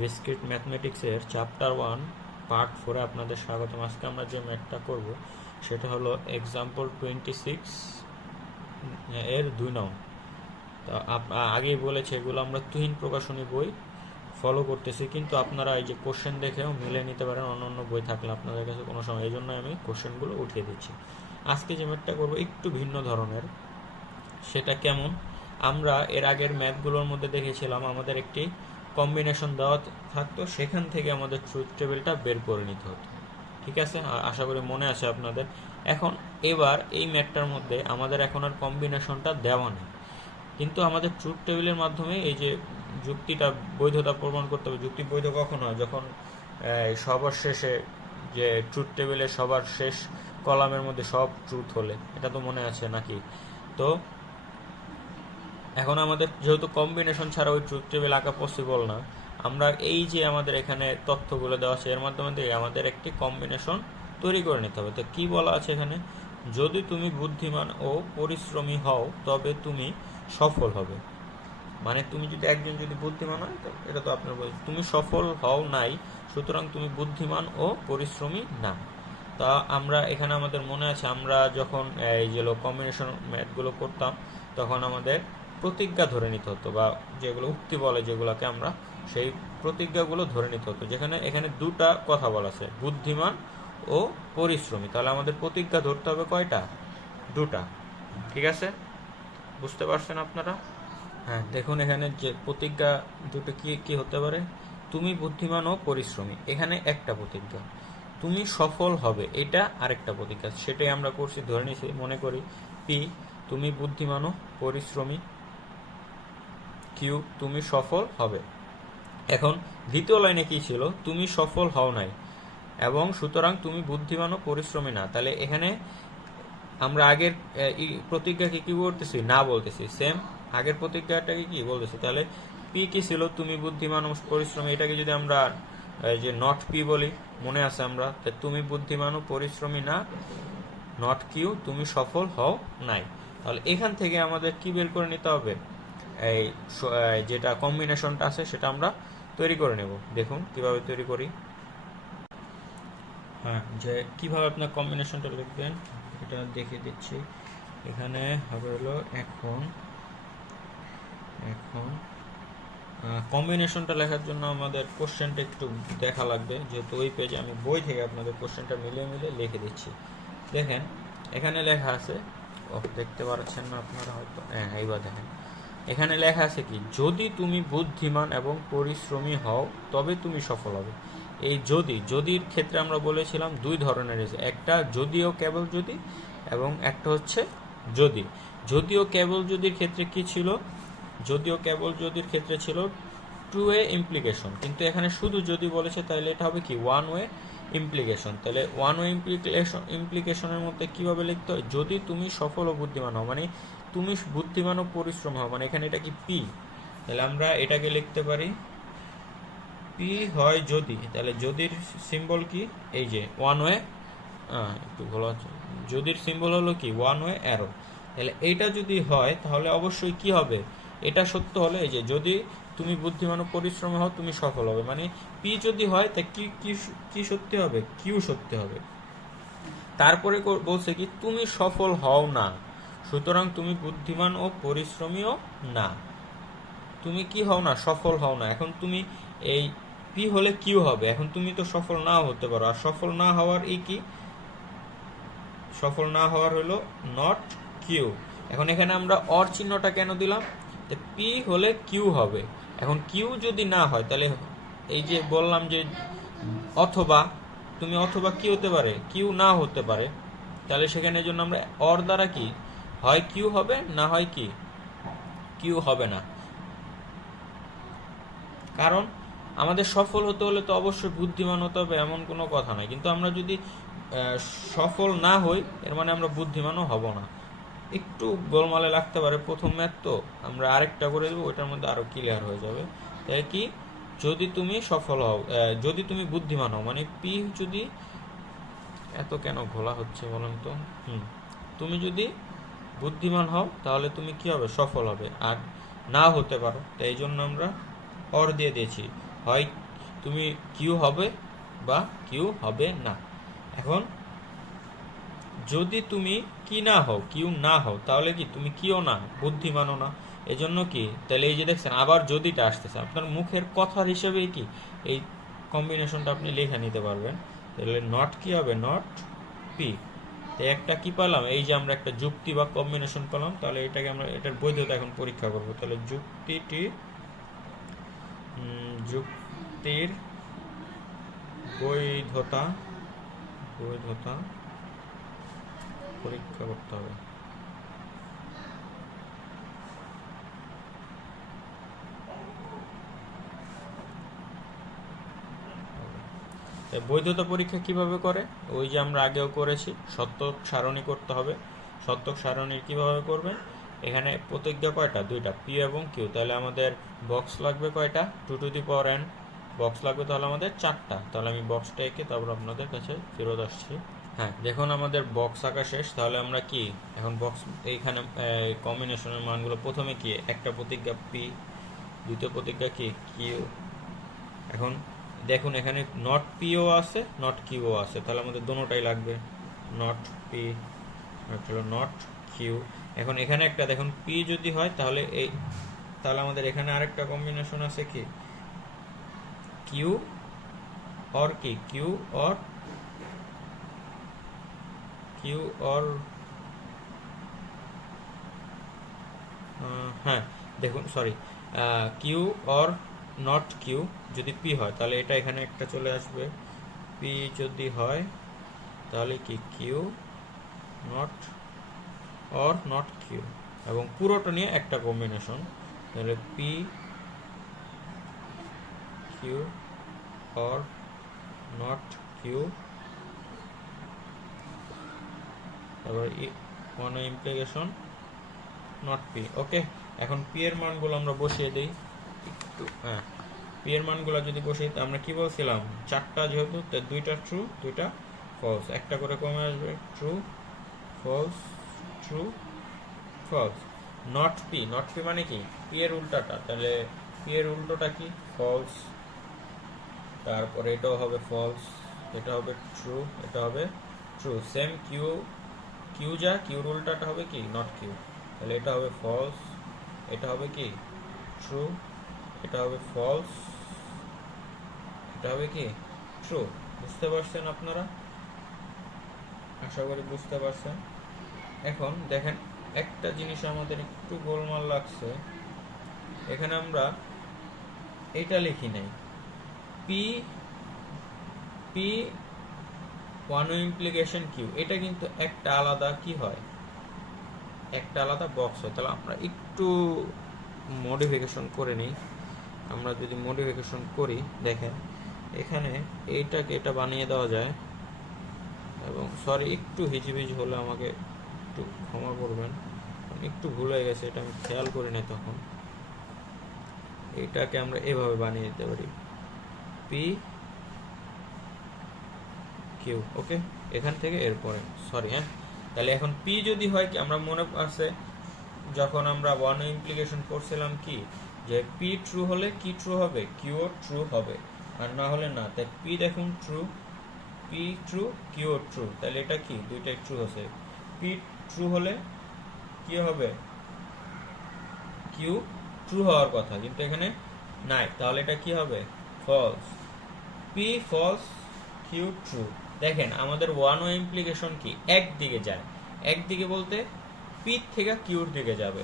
Discrete ম্যাথমেটিক্সের chapter one, part ফোরে আপনাদের স্বাগতম। আজকে আমরা যে ম্যাথটা করব, সেটা হলো এক্সাম্পল টোয়েন্টি সিক্স এর দুই নং। তা আগেই বলেছে, এগুলো আমরা তুহিন প্রকাশনী বই ফলো করতেছি, কিন্তু আপনারা এই যে কোশ্চেন দেখেও মিলে নিতে পারেন, অন্য অন্য বই থাকলে আপনাদের কাছে কোনো সময়। এই জন্য আমি কোশ্চেনগুলো উঠিয়ে দিচ্ছি। আজকে যে ম্যাথটা করব, একটু ভিন্ন ধরনের। সেটা কেমন? আমরা এর আগের ম্যাথগুলোর মধ্যে দেখেছিলাম, আমাদের একটি কম্বিনেশন দেওয়া থাকতো, সেখান থেকে আমাদের ট্রুথ টেবিলটা বের করে নিতে হতো। ঠিক আছে? আশা করি মনে আছে আপনাদের। এখন এবার এই ম্যাথটার মধ্যে আমাদের এখন আর কম্বিনেশনটা দেওয়া নেই। কিন্তু আমাদের ট্রুথ টেবিলের মাধ্যমে এই যে যুক্তিটা, বৈধতা প্রমাণ করতে হবে। যুক্তি বৈধ কখন হয়? যখন সবার শেষে যে ট্রুথ টেবিলে সবার শেষ কলামের মধ্যে সব ট্রুথ হলে। এটা তো মনে আছে নাকি? তো এখন আমাদের যেহেতু কম্বিনেশন ছাড়া ওই ট্রুথ টেবিল আঁকা পসিবল না, আমরা এই যে আমাদের এখানে তথ্যগুলো দেওয়া আছে, এর মাধ্যমে দিয়ে আমাদের একটি কম্বিনেশন তৈরি করে নিতে হবে। তো কি বলা আছে এখানে? যদি তুমি বুদ্ধিমান ও পরিশ্রমী হও, তবে তুমি সফল হবে। মানে তুমি যদি একজন যদি বুদ্ধিমান হয়, তো এটা তো আপনার বলছি তুমি সফল হও নাই, সুতরাং তুমি বুদ্ধিমান ও পরিশ্রমী না। তা আমরা এখানে আমাদের মনে আছে, আমরা যখন, এই যে কম্বিনেশন ম্যাথগুলো করতাম, তখন আমাদের প্রতিজ্ঞা ধরে নিতে হতো বা যেগুলো উক্তি বলে যেগুলোকে আমরা সেই প্রতিজ্ঞাগুলো ধরে নিতে হতো। যেখানে এখানে দুটা কথা বলা আছে, বুদ্ধিমান ও পরিশ্রমী। তাহলে আমাদের প্রতিজ্ঞা ধরতে হবে কয়টা? দুটা। ঠিক আছে? বুঝতে পারছেন আপনারা? হ্যাঁ দেখুন এখানে যে প্রতিজ্ঞা দুটো কি কি হতে পারে? তুমি বুদ্ধিমান ও পরিশ্রমী। এখানে একটা প্রতিজ্ঞা। তুমি সফল হবে, এটা আরেকটা প্রতিজ্ঞা। সেটাই আমরা করছি, ধরে নিছি, মনে করি। পি, তুমি বুদ্ধিমান ও পরিশ্রমী। কিউ, তুমি সফল হবে। এখন, দ্বিতীয় লাইনে কি ছিল? তুমি সফল হও নাই। এবং সুতরাং তুমি বুদ্ধিমান ও পরিশ্রমী না। তাহলে এখানে আমরা আগের প্রতিজ্ঞাকে কি বলতেছি? না বলতেছি। সেম আগের প্রতিজ্ঞাটাকে কি বলতেছি? তাহলে পি কি ছিল? তুমি বুদ্ধিমান ও পরিশ্রমী। এটাকে যদি আমরা যে নট পি বলি, মনে আছে আমরা? তুমি বুদ্ধিমান ও পরিশ্রমী না। নট কিউ তুমি সফল হও নাই। তাহলে এখান থেকে আমাদের কি বের করে নিতে হবে? এই যেটা কম্বিনেশনটা আছে সেটা আমরা তৈরি করে নেব। দেখুন, কীভাবে তৈরি করি। হ্যাঁ যে কীভাবে আপনার কম্বিনেশনটা লিখবেন এটা দেখিয়ে দিচ্ছি। এখানে হবে হলো এখন এখন কম্বিনেশনটা লেখার জন্য আমাদের কোশ্চেনটা একটু দেখা লাগবে। যেহেতু ওই পেজে আমি বই থেকে আপনাদের কোশ্চেনটা মিলিয়ে মিলিয়ে লিখে দিচ্ছি। দেখেন, এখানে লেখা আছে ও দেখতে পাচ্ছেন না আপনারা হয়তো হ্যাঁ এইবার দেখেন। এখানে লেখা আছে কি, যদি তুমি বুদ্ধিমান এবং পরিশ্রমী হও, তবে তুমি সফল হবে। এই যদি যদির ক্ষেত্রে আমরা বলেছিলাম দুই ধরনের আছে, একটা যদিও কেবল যদি এবং একটা হচ্ছে যদি যদিও কেবল যদির ক্ষেত্রে কি ছিল? যদিও কেবল যদির ক্ষেত্রে ছিল টু ওয়ে ইমপ্লিকেশন কিন্তু এখানে শুধু যদি বলেছে তাহলে এটা হবে কি ওয়ান ওয়ে ইমপ্লিকেশন তাহলে ওয়ান ওয়ে ইমপ্লিকেশন ইমপ্লিকেশনের মধ্যে কীভাবে লিখতে হয়? যদি তুমি সফল ও বুদ্ধিমান হও মানে তুমি বুদ্ধিমান ও পরিশ্রম হও। মানে এখানে এটা কি পি? তাহলে আমরা এটাকে লিখতে পারি। পি হয় যদি। তাহলে যদির সিম্বল কি? এই যে ওয়ান ওয়ে একটু ভালো আছে যদির সিম্বল হলো কি? ওয়ান ওয়ে অ্যারো তাহলে এইটা যদি হয়, তাহলে অবশ্যই কি হবে? এটা সত্য হলে এই যে, যদি তুমি বুদ্ধিমান ও পরিশ্রমী হও, তুমি সফল হবে। মানে পি যদি হয়, তা কি কি কি সত্যি হবে? কিউ সত্যি হবে। তারপরে বলছে কি, তুমি সফল হও না। সুতরাং তুমি বুদ্ধিমান ও পরিশ্রমীও না। তুমি কি হও না? সফল হও না। এখন তুমি এই পি হলে কিউ হবে? এখন তুমি তো সফল নাও হতে পারো। আর সফল না হওয়ার এই কি? সফল না হওয়ার হলো নট কিউ। এখন এখানে আমরা অর চিহ্নটা কেন দিলাম? পি হলে কিউ হবে। এখন কিউ যদি না হয়, তাহলে এই যে বললাম যে অথবা, তুমি অথবা কি হতে পারে? কিউ না হতে পারে। তাহলে সেখানে জন্য আমরা অর দ্বারা কি? হয় কিউ হবে, না হয় কি? কিউ হবে না। কারণ আমাদের সফল হতে হলে তো অবশ্যই বুদ্ধিমান হতে হবে এমন কোনো কথা নাই কিন্তু আমরা যদি সফল না হই, এর মানে আমরা বুদ্ধিমানও হব না। একটু গোলমালে লাগতে পারে প্রথম ম্যাথ তো, আমরা আরেকটা করে দেবো, ওইটার মধ্যে আরও ক্লিয়ার হয়ে যাবে। তাই কি? যদি তুমি সফল হও যদি তুমি বুদ্ধিমান হও মানে পি যদি, এত কেন ঘোলা হচ্ছে বলুন তো? হুম। তুমি যদি বুদ্ধিমান হও, তাহলে তুমি কি হবে? সফল হবে। আর না হতে পারো। তাই জন্য আমরা অর দিয়ে দিয়েছি। হয় তুমি কিউ হবে বা কিউ হবে না। এখন যদি তুমি কি না হও, কিউ না হও, তাহলে কি তুমি কিও না, বুদ্ধিমানও না? এজন্য কি? তাহলে এই যে দেখছেন, আবার যদিটা আসতেছে। আপনার মুখের কথার হিসেবে কি? এই কম্বিনেশনটা আপনি লিখে নিতে পারবেন। তাহলে নট কি হবে? নট পি তো একটা কি পেলাম? এই যে আমরা একটা যুক্তি বা কম্বিনেশন পেলাম, তাহলে এটাকে আমরা, এটার বৈধতা এখন পরীক্ষা করব। তাহলে যুক্তিটি যুক্তির বৈধতা বৈধতা পরীক্ষা করতে হবে। বৈধতা পরীক্ষা কীভাবে করে? ওই যে আমরা আগেও করেছি, সত্যক সারণী করতে হবে। সত্যক সারণী কীভাবে করবেন এখানে প্রতিজ্ঞা কয়টা? দুইটা, পি এবং কিউ। তাহলে আমাদের বক্স লাগবে কয়টা? Two to the power N box লাগবে তাহলে আমাদের চারটা। তাহলে আমি বক্সটা এঁকে তারপর আপনাদের কাছে ফেরত আসছি। হ্যাঁ দেখুন আমাদের বক্স আঁকা শেষ। তাহলে আমরা কি? এখন বক্স এইখানে কম্বিনেশনের মানগুলো প্রথমে কি? একটা প্রতিজ্ঞা, পি। দ্বিতীয় প্রতিজ্ঞা কি? কিউ। এখন দেখুন, এখানে নট পিও আছে নট কিউও আছে। তাহলে আমাদের দোনোটাই লাগবে। নট পি হলো নট কিউ এখন এখানে একটা, দেখুন পি যদি হয়, তাহলে এই, তাহলে আমাদের এখানে আরেকটা কম্বিনেশন আছে কি? কিউ অর কি? কিউ অর কিউ অর হ্যাঁ দেখুন sorry Q or not Q যদি পি হয়, তাহলে এটা এখানে একটা চলে আসবে। পি যদি হয়, তাহলে কি Q not or not Q এবং পুরোটা নিয়ে একটা কম্বিনেশন তাহলে P Q or not Q তারপর কোনো ইমপ্লিকেশন নট পি ওকে এখন পি এর মানগুলো আমরা বসিয়ে দিই। একটু হ্যাঁ। পি এর মানগুলো যদি দিই, আমরা কি বলছিলাম? চারটা যেহেতু দুইটা ট্রু দুইটা ফলস একটা করে কমে আসবে true false true false not P not P মানে কি? পি এর উল্টাটা। তাহলে পি এর উল্টোটা কি? ফলস তারপরে এটাও হবে ফলস এটা হবে ট্রু এটা হবে ট্রু সেম কিউ কিউ যা কিউর উল্টাটা হবে কি? নট কিউ তাহলে এটা হবে ফলস এটা হবে কি? ট্রু এটা হবে ফলস এটা হবে কি? ট্রু বুঝতে পারছেন আপনারা? আশা করি বুঝতে পারছেন। এখন দেখেন, একটা জিনিস আমাদের একটু গোলমাল লাগছে। এখানে আমরা এটা লিখি নাই। P P one implication Q এটা কিন্তু একটা আলাদা কি হয়? একটা আলাদা বক্স হয়। তাহলে আমরা একটু মডিফিকেশন করে নিই। আমরা যদি মডিফিকেশন করি, দেখেন, এখানে এইটাকে এটা বানিয়ে দেওয়া যায়। এবং সরি একটু হিজিবিজি হলে আমাকে একটু ক্ষমা করবেন। একটু ভুল হয়ে গেছে, এটা আমি খেয়াল করি না তখন। এটাকে আমরা এভাবে বানিয়ে দিতে পারি। পি কিউ ওকে এখান থেকে এরপরে সরি হ্যাঁ? তাহলে এখন পি যদি হয় কি, আমরা মনে আছে, যখন আমরা ওয়ান ইমপ্লিকেশন করছিলাম কি? যে পি ট্রু হলে কি ট্রু হবে? কিউ ট্রু হবে। আর না হলে না। তাই পি দেখুন true P true Q true তাহলে এটা কি? দুইটাই ট্রু হচ্ছে পি ট্রু হলে কি হবে? কিউ ট্রু হওয়ার কথা। কিন্তু এখানে নাই। তাহলে এটা কি হবে? False P false Q true দেখেন, আমাদের ওয়ান ওয়ে ইমপ্লিকেশন কি? একদিকে যায়। একদিকে বলতে পি থেকে কিউর দিকে যাবে।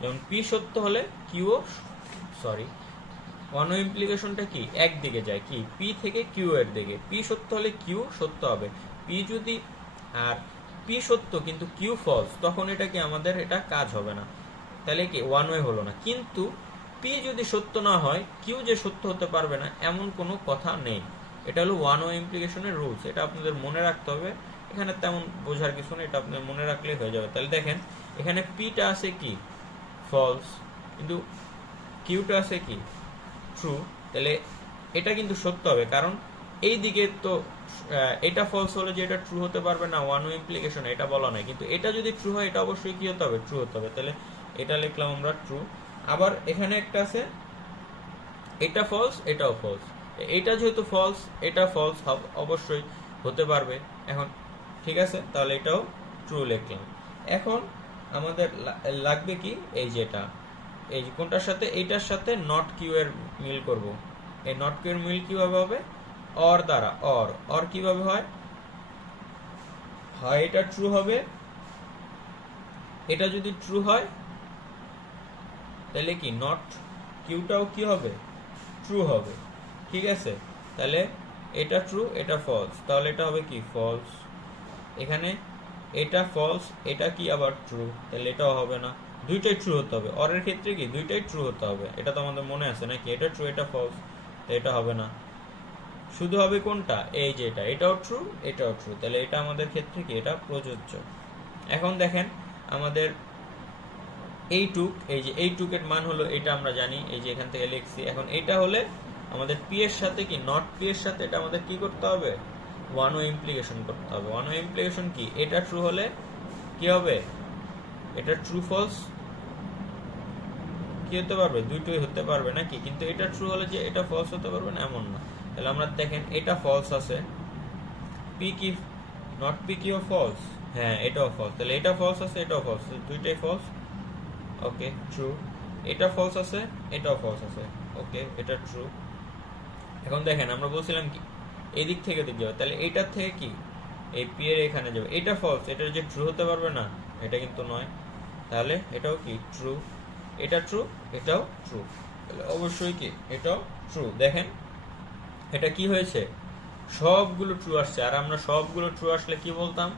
যেমন পি সত্য হলে কিউ সরি ওয়ে ইমপ্লিকেশনটা কি? একদিকে যায় কি? পি থেকে কিউ এর দিকে। পি সত্য হলে কিউ সত্য হবে। পি যদি আর পি সত্য কিন্তু কিউ ফলস তখন এটা কি আমাদের এটা কাজ হবে না। তাহলে কি? ওয়ান ওয়ে হলো না। কিন্তু পি যদি সত্য না হয় কিউ যে সত্য হতে পারবে না, এমন কোনো কথা নেই। এটা হলো ওয়ান ওয়ে ইমপ্লিকেশনের রুলস এটা আপনাদের মনে রাখতে হবে। এখানে তেমন বোঝার কিছু নেই, এটা আপনাদের মনে রাখলেই হয়ে যাবে। তাহলে দেখেন, এখানে পিটা আছে কি? ফলস কিন্তু কিউটা আছে কি? ট্রু তাহলে এটা কিন্তু সত্য হবে, কারণ এই দিকে তো এটা ফলস হলে যে এটা ট্রু হতে পারবে না ওয়ান ওয়ে ইমপ্লিকেশন এটা বলা নাই। কিন্তু এটা যদি ট্রু হয়, এটা অবশ্যই কি হতে হবে? ট্রু হতে হবে। তাহলে এটা লিখলাম আমরা ট্রু আবার এখানে একটা আছে, এটা ফলস এটাও ফলস এটা যেহেতু ফলস এটা ফলস অবশ্যই হতে পারবে। এখন ঠিক আছে, তাহলে এটাও ট্রু লিখলাম। এখন আমাদের লাগবে কি? এই যেটা এই কোনটার সাথে? এইটার সাথে নট কিউ এর মিল করব। এই নট কিউ এর মিল কীভাবে হবে? অর দ্বারা। অর অর কীভাবে হয়? হয় এটা ট্রু হবে। এটা যদি ট্রু হয়, তাহলে কি? নট কিউটাও কি হবে? ট্রু হবে। ঠিক আছে? তাহলে এটা ট্রু এটা ফলস তাহলে এটা হবে কি? ফলস এখানে এটা ফলস এটা কি আবার ট্রু তাহলে এটাও হবে না। দুইটাই ট্রু হতে হবে। অরের ক্ষেত্রে কি? দুইটাই ট্রু হতে হবে। এটা তো আমাদের মনে আছে নাকি? এটা ট্রু এটা ফলস তো এটা হবে না। শুধু হবে কোনটা? এই যে এটা। এটাও ট্রু এটাও ট্রু তাহলে এটা আমাদের ক্ষেত্রে কি? এটা প্রযোজ্য। এখন দেখেন, আমাদের এই টুক এই যে এই টুকের মান হলো এটা আমরা জানি, এই যে এখান থেকে লিখছি। এখন এটা হলে আমাদের পি এর সাথে কি? নট পি এর সাথে এটা আমাদের কি করতে হবে? ওয়ান ও ইমপ্লিকেশন করতে হবে। ওয়ান ও ইমপ্লিকেশন কি? এটা ট্রু হলে কি হবে? এটা ট্রু ফলস কি হতে পারবে? দুইটোই হতে পারবে নাকি? কিন্তু এটা ট্রু হলে যে এটা ফলস হতে পারবে না, এমন না। তাহলে আমরা দেখেন, এটা ফলস আছে। পি কি নট পি কিও ফলস হ্যাঁ এটাও ফলস তাহলে এটা ফলস আছে, এটাও ফলস দুইটাই ফলস ওকে ট্রু এটা ফলস আছে, এটাও ফলস আছে। ওকে এটা ট্রু এখন দেখেন, আমরা বলছিলাম কি? এই দিক থেকে দিক যাবে। তাহলে এইটার থেকে কি? এই পি এর এখানে যাবে। এটা ফলস এটা যে ট্রু হতে পারবে না, এটা কিন্তু নয়। তাহলে এটাও কি? ট্রু এটা ট্রু এটাও ট্রু তাহলে অবশ্যই কি? এটাও ট্রু দেখেন, এটা কি হয়েছে? সবগুলো ট্রু আসছে। আর আমরা সবগুলো ট্রু আসলে কি বলতাম?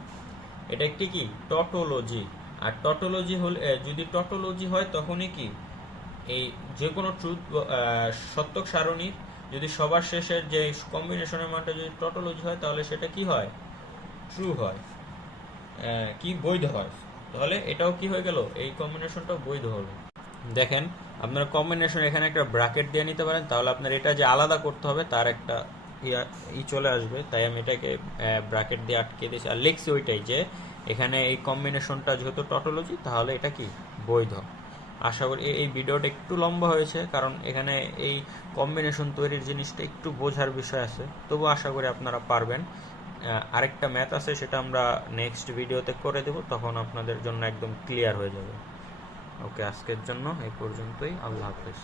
এটা একটি কি? টটোলজি আর টটোলজি হলে যদি টটোলজি হয় তখনই কি? এই যে কোনো ট্রুথ সত্যক সারণীর যদি সবার শেষের যে কম্বিনেশনের মানটা যদি টটোলজি হয়, তাহলে সেটা কি হয়? ট্রু হয়। কি বৈধ হয়? তাহলে এটাও কি হয়ে গেল? এই কম্বিনেশনটাও বৈধ হলো দেখেন, আপনার কম্বিনেশন এখানে একটা ব্র্যাকেট দিয়ে নিতে পারেন, তাহলে আপনার এটা যে আলাদা করতে হবে, তার একটা ই চলে আসবে। তাই আমি এটাকে ব্র্যাকেট দিয়ে আটকে দিয়েছি। আর লিখছি ওইটাই যে, এখানে এই কম্বিনেশনটা যেহেতু টটোলজি তাহলে এটা কি? বৈধ। আশা করি এই- ভিডিওটা একটু লম্বা হয়েছে, কারণ এখানে এই কম্বিনেশন তৈরির জিনিসটা একটু বোঝার বিষয় আছে। তবু আশা করি আপনারা পারবেন। আরেকটা ম্যাথ আছে, সেটা আমরা নেক্সট ভিডিওতে করে দেব, তখন আপনাদের জন্য একদম ক্লিয়ার হয়ে যাবে। ওকে, আজকের জন্য এই পর্যন্তই, আল্লাহ হাফেজ।